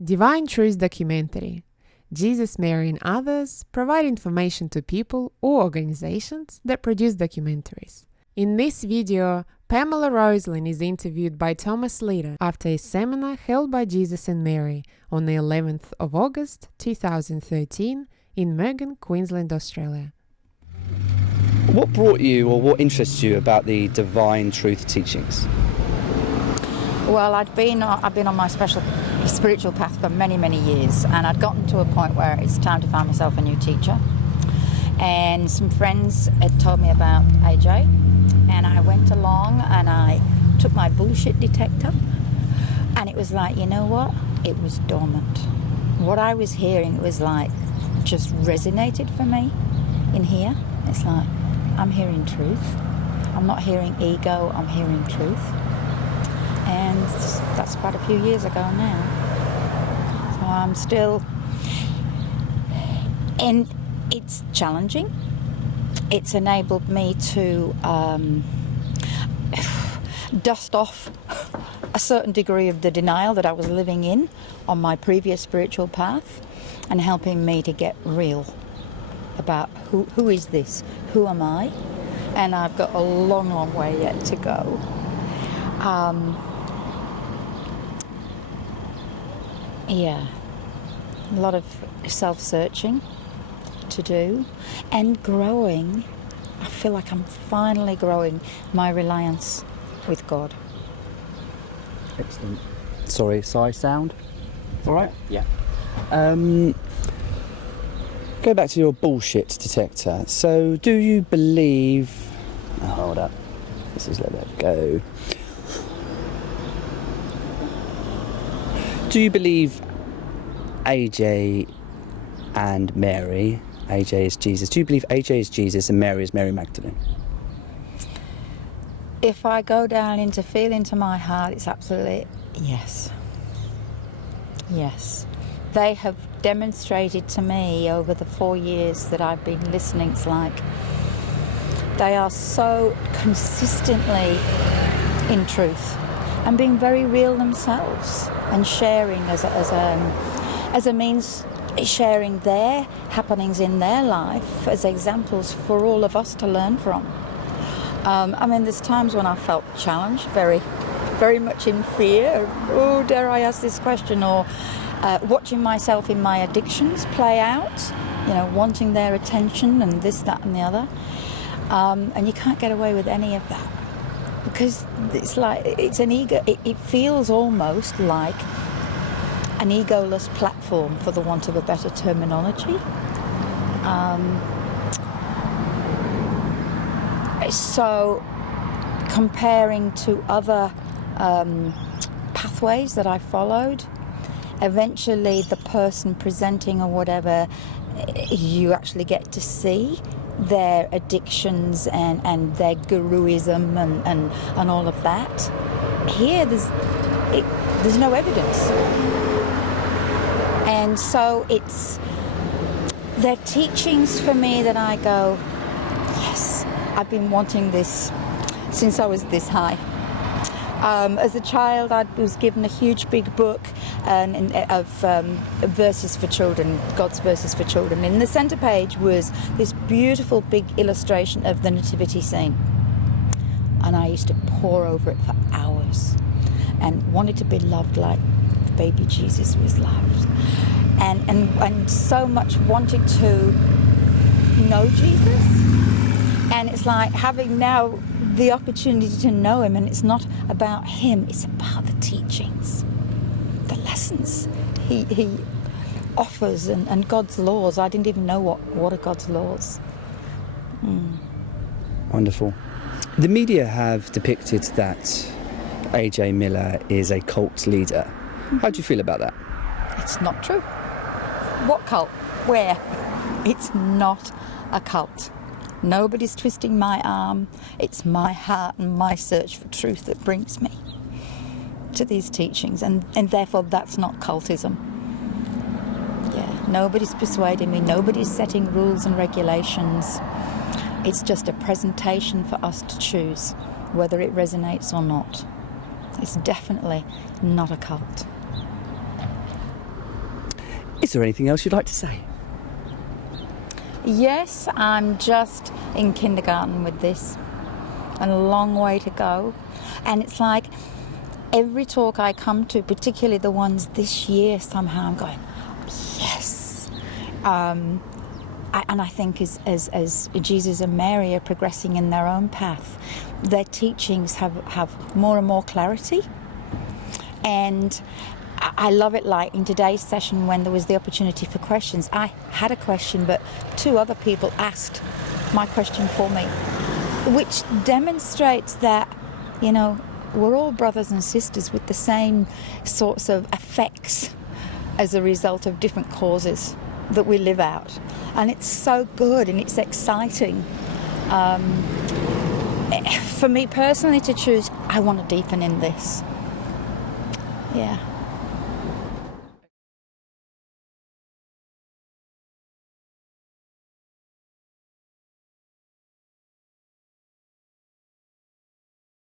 Divine Truth documentary. Jesus, Mary, and others provide information to people or organizations that produce documentaries. In this video, Pamela Rosalynde is interviewed by Thomas Leader after a seminar held by Jesus and Mary on the 11th of August 2013 in Melbourne, Queensland, Australia. What brought you or what interests you about the Divine Truth teachings? Well, I've been on my spiritual path for many years, and I'd gotten to a point where it's time to find myself a new teacher. And some friends had told me about AJ, and I went along and I took my bullshit detector, and it was like, you know what? It was dormant. What I was hearing was like just resonated for me in here. It's like I'm hearing truth. I'm not hearing ego, I'm hearing truth. And that's quite a few years ago now. So I'm still, and it's challenging. It's enabled me to dust off a certain degree of the denial that I was living in on my previous spiritual path, and helping me to get real about who is this, who am I? And I've got a long way yet to go. Yeah, a lot of self-searching to do and growing. I feel like I'm finally growing my reliance with God. Excellent. Sorry, sigh sound. All right? Yeah. Go back to your bullshit detector. So, do you believe... Oh, hold up. Let's just let that go. Do you believe AJ and Mary, AJ is Jesus, do you believe AJ is Jesus and Mary is Mary Magdalene? If I go down into feel into my heart, it's absolutely yes. Yes. They have demonstrated to me over the 4 years that I've been listening, it's like they are so consistently in truth and being very real themselves and sharing as a means, sharing their happenings in their life as examples for all of us to learn from. I mean, there's times when I felt challenged, very much in fear. Oh, dare I ask this question? Or watching myself in my addictions play out, you know, wanting their attention and this, that and the other. And you can't get away with any of that because it's like, it's an ego, it feels almost like an egoless platform, for the want of a better terminology. So comparing to other pathways that I followed, eventually the person presenting or whatever, you actually get to see their addictions and their guruism and all of that. Here there's no evidence. And so it's their teachings for me that I go, yes, I've been wanting this since I was this high. As a child, I was given a huge big book of verses for children, God's verses for children. In the centre page was this beautiful big illustration of the nativity scene. And I used to pore over it for hours and wanted to be loved like baby Jesus was loved. And so much wanted to know Jesus. And it's like having now the opportunity to know him, and it's not about him, it's about the teachings, the lessons he offers, and God's laws. I didn't even know what are God's laws. Wonderful. The media have depicted that AJ Miller is a cult leader. How do you feel about that? It's not true. What cult? Where? It's not a cult. Nobody's twisting my arm. It's my heart and my search for truth that brings me to these teachings, and therefore that's not cultism. Yeah, nobody's persuading me, nobody's setting rules and regulations. It's just a presentation for us to choose whether it resonates or not. It's definitely not a cult. Is there anything else you'd like to say? Yes, I'm just in kindergarten with this, and a long way to go. And it's like every talk I come to, particularly the ones this year, somehow I'm going, yes. And I think as Jesus and Mary are progressing in their own path, their teachings have more and more clarity. And I love it, like in today's session when there was the opportunity for questions. I had a question, but 2 other people asked my question for me, which demonstrates that, you know, we're all brothers and sisters with the same sorts of effects as a result of different causes that we live out. And it's so good and it's exciting. For me personally to choose, I want to deepen in this. Yeah.